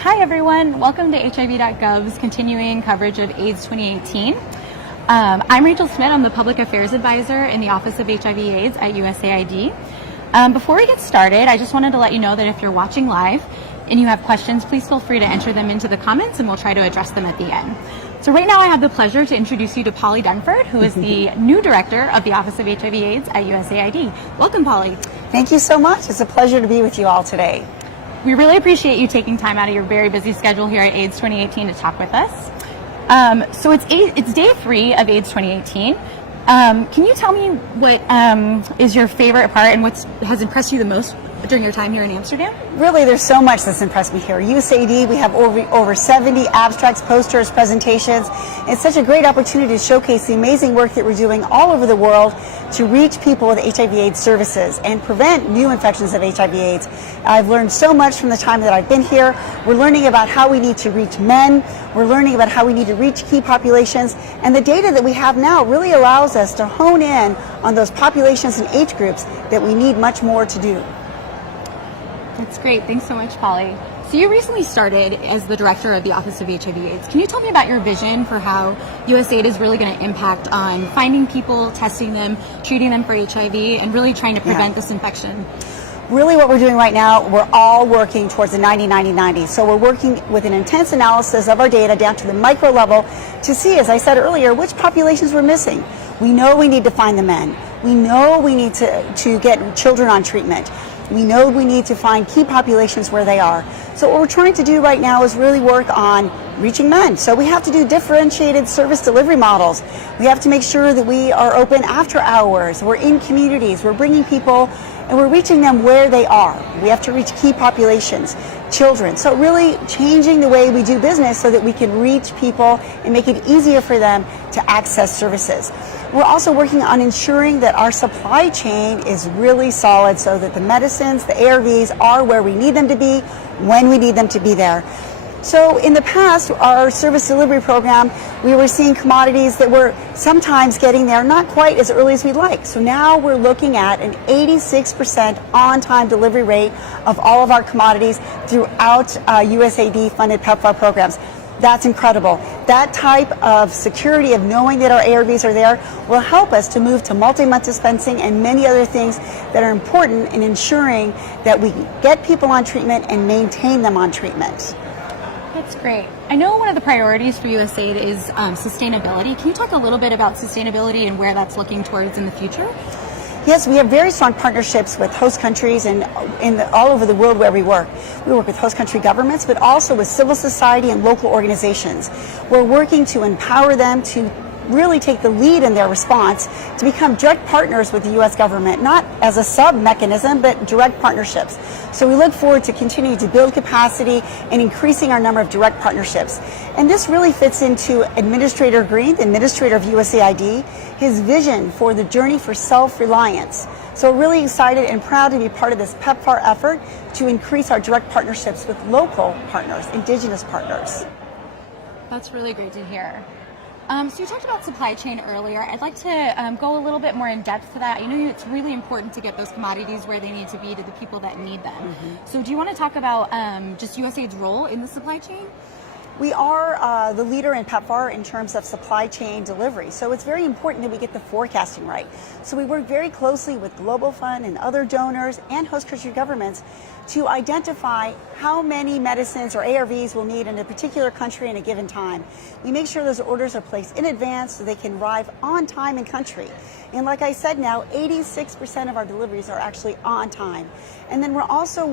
Hi everyone, welcome to HIV.gov's continuing coverage of AIDS 2018. I'm Rachel Smidt, I'm the Public Affairs Advisor in the Office of HIV/AIDS at USAID. Before we get started, I just wanted to let you know that if you're watching live and you have questions, please feel free to enter them into the comments and we'll try to address them at the end. So right now I have the pleasure to introduce you to Polly Dunford, who is the new Director of the Office of HIV/AIDS at USAID. Welcome, Polly. Thank you so much. It's a pleasure to be with you all today. We really appreciate you taking time out of your very busy schedule here at AIDS 2018 to talk with us. So it's day 3 of AIDS 2018. Can you tell me what is your favorite part and what has impressed you the most during your time here in Amsterdam? Really, there's so much that's impressed me here. USAID, we have over 70 abstracts, posters, presentations. It's such a great opportunity to showcase the amazing work that we're doing all over the world to reach people with HIV/AIDS services and prevent new infections of HIV/AIDS. I've learned so much from the time that I've been here. We're learning about how we need to reach men. We're learning about how we need to reach key populations. And the data that we have now really allows us to hone in on those populations and age groups that we need much more to do. That's great. Thanks so much, Polly. So you recently started as the Director of the Office of HIV/AIDS. Can you tell me about your vision for how USAID is really going to impact on finding people, testing them, treating them for HIV, and really trying to prevent this infection? Really what we're doing right now, we're all working towards the 90-90-90. So we're working with an intense analysis of our data down to the micro level to see, as I said earlier, which populations we're missing. We know we need to find the men. We know we need to get children on treatment. We know we need to find key populations where they are. So what we're trying to do right now is really work on reaching men. So we have to do differentiated service delivery models. We have to make sure that we are open after hours. We're in communities. We're bringing people and we're reaching them where they are. We have to reach key populations, children. So really changing the way we do business so that we can reach people and make it easier for them to access services. We're also working on ensuring that our supply chain is really solid so that the medicines, the ARVs are where we need them to be, when we need them to be there. So in the past, our service delivery program, we were seeing commodities that were sometimes getting there not quite as early as we'd like. So now we're looking at an 86% on-time delivery rate of all of our commodities throughout USAID-funded PEPFAR programs. That's incredible. That type of security of knowing that our ARVs are there will help us to move to multi-month dispensing and many other things that are important in ensuring that we get people on treatment and maintain them on treatment. That's great. I know one of the priorities for USAID is sustainability. Can you talk a little bit about sustainability and where that's looking towards in the future? Yes, we have very strong partnerships with host countries and all over the world where we work. We work with host country governments, but also with civil society and local organizations. We're working to empower them to really take the lead in their response to become direct partners with the U.S. government, not as a sub-mechanism, but direct partnerships. So we look forward to continuing to build capacity and increasing our number of direct partnerships. And this really fits into Administrator Green, the administrator of USAID, his vision for the journey for self-reliance. So we're really excited and proud to be part of this PEPFAR effort to increase our direct partnerships with local partners, indigenous partners. That's really great to hear. So you talked about supply chain earlier. I'd like to go a little bit more in depth to that. You know, it's really important to get those commodities where they need to be to the people that need them. So do you want to talk about just USAID's role in the supply chain? We are the leader in PEPFAR in terms of supply chain delivery. So it's very important that we get the forecasting right. So we work very closely with Global Fund and other donors and host country governments to identify how many medicines or ARVs we'll need in a particular country in a given time. We make sure those orders are placed in advance so they can arrive on time in country. And like I said now, 86% of our deliveries are actually on time. And then we're also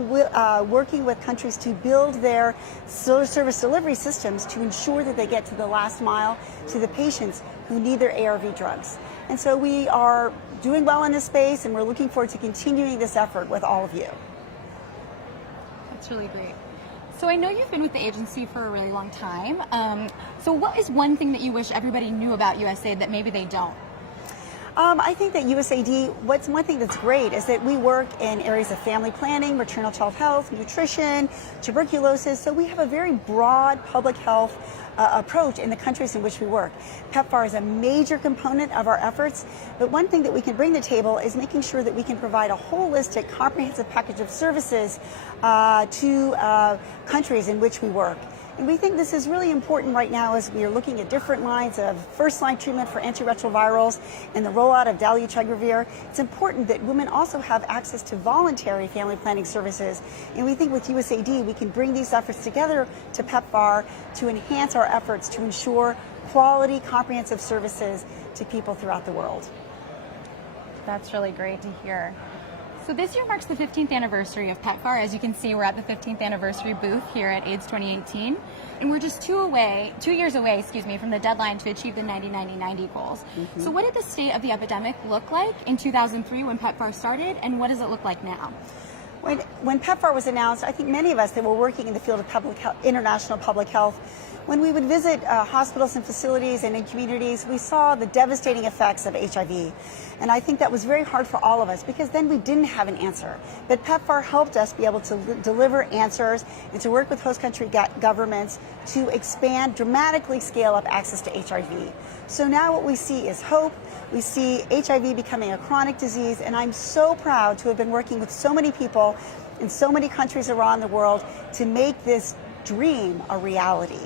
working with countries to build their service delivery systems to ensure that they get to the last mile to the patients who need their ARV drugs. And so we are doing well in this space and we're looking forward to continuing this effort with all of you. That's really great. So I know you've been with the agency for a really long time. So what is one thing that you wish everybody knew about USAID that maybe they don't? I think that USAID, one thing that's great is that we work in areas of family planning, maternal child health, nutrition, tuberculosis. So we have a very broad public health approach in the countries in which we work. PEPFAR is a major component of our efforts, but one thing that we can bring to the table is making sure that we can provide a holistic, comprehensive package of services to countries in which we work. And we think this is really important right now as we are looking at different lines of first-line treatment for antiretrovirals and the rollout of dolutegravir. It's important that women also have access to voluntary family planning services. And we think with USAID, we can bring these efforts together to PEPFAR to enhance our efforts to ensure quality, comprehensive services to people throughout the world. That's really great to hear. So this year marks the 15th anniversary of PEPFAR. As you can see, we're at the 15th anniversary booth here at AIDS 2018. And we're just 2 years away, from the deadline to achieve the 90-90-90 goals. Mm-hmm. So what did the state of the epidemic look like in 2003 when PEPFAR started, and what does it look like now? When PEPFAR was announced, I think many of us that were working in the field of public health, international public health, when we would visit hospitals and facilities and in communities, we saw the devastating effects of HIV. And I think that was very hard for all of us because then we didn't have an answer. But PEPFAR helped us be able to deliver answers and to work with host country governments to expand, dramatically scale up access to HIV. So now what we see is hope. We see HIV becoming a chronic disease, and I'm so proud to have been working with so many people in so many countries around the world to make this dream a reality.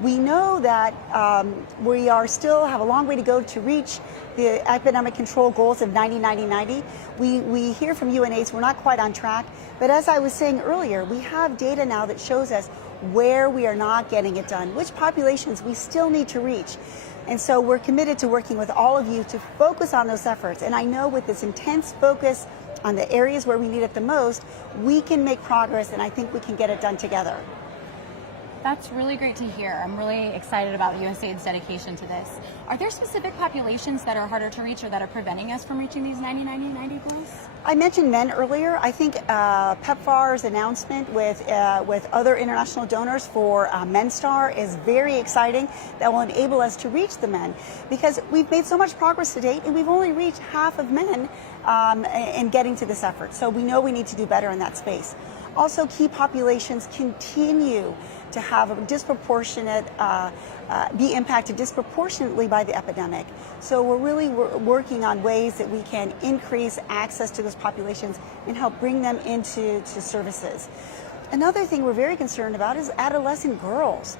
We know that we still have a long way to go to reach the epidemic control goals of 90-90-90. We hear from UNAIDS we're not quite on track, but as I was saying earlier, we have data now that shows us where we are not getting it done, which populations we still need to reach. And so we're committed to working with all of you to focus on those efforts. And I know with this intense focus on the areas where we need it the most, we can make progress, and I think we can get it done together. That's really great to hear. I'm really excited about USAID's dedication to this. Are there specific populations that are harder to reach or that are preventing us from reaching these 90-90-90 goals? I mentioned men earlier. I think PEPFAR's announcement with other international donors for MenStar is very exciting. That will enable us to reach the men because we've made so much progress to date and we've only reached half of men in getting to this effort. So we know we need to do better in that space. Also, key populations continue to have a disproportionate, be impacted disproportionately by the epidemic. So we're really working on ways that we can increase access to those populations and help bring them into services. Another thing we're very concerned about is adolescent girls.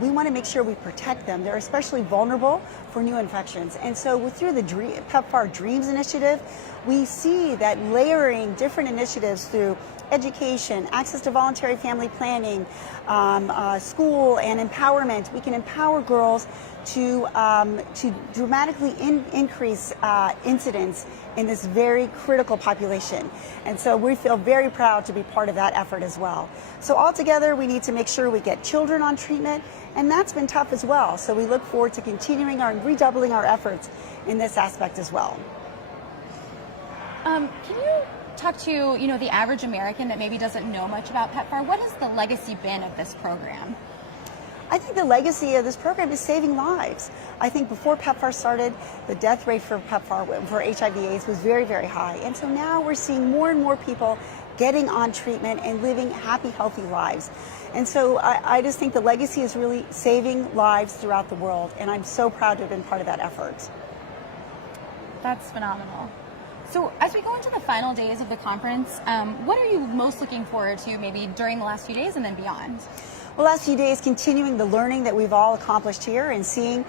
We want to make sure we protect them. They're especially vulnerable for new infections. And so through the PEPFAR Dreams initiative, we see that layering different initiatives through education, access to voluntary family planning, school and empowerment, we can empower girls to dramatically increase incidence in this very critical population. And so we feel very proud to be part of that effort as well. So altogether, we need to make sure we get children on treatment, and that's been tough as well. So we look forward to continuing redoubling our efforts in this aspect as well. Can you talk to the average American that maybe doesn't know much about PEPFAR? What has the legacy been of this program? I think the legacy of this program is saving lives. I think before PEPFAR started, the death rate for PEPFAR, for HIV/AIDS, was very, very high. And so now we're seeing more and more people getting on treatment and living happy, healthy lives. And so I just think the legacy is really saving lives throughout the world. And I'm so proud to have been part of that effort. That's phenomenal. So as we go into the final days of the conference, what are you most looking forward to maybe during the last few days and then beyond? The last few days, continuing the learning that we've all accomplished here and seeing,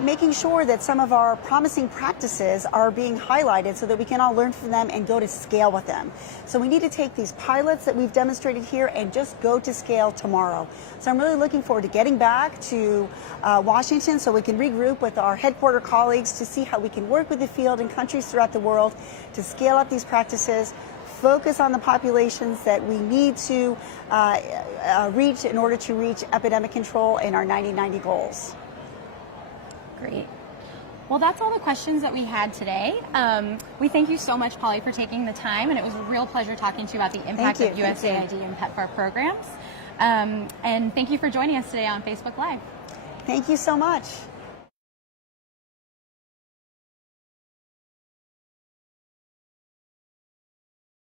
making sure that some of our promising practices are being highlighted so that we can all learn from them and go to scale with them. So we need to take these pilots that we've demonstrated here and just go to scale tomorrow. So I'm really looking forward to getting back to Washington so we can regroup with our headquarter colleagues to see how we can work with the field and countries throughout the world to scale up these practices, focus on the populations that we need to reach in order to reach epidemic control and our 90-90 goals. Great. Well, that's all the questions that we had today. We thank you so much, Polly, for taking the time, and it was a real pleasure talking to you about the impact of USAID and PEPFAR programs. And thank you for joining us today on Facebook Live. Thank you so much.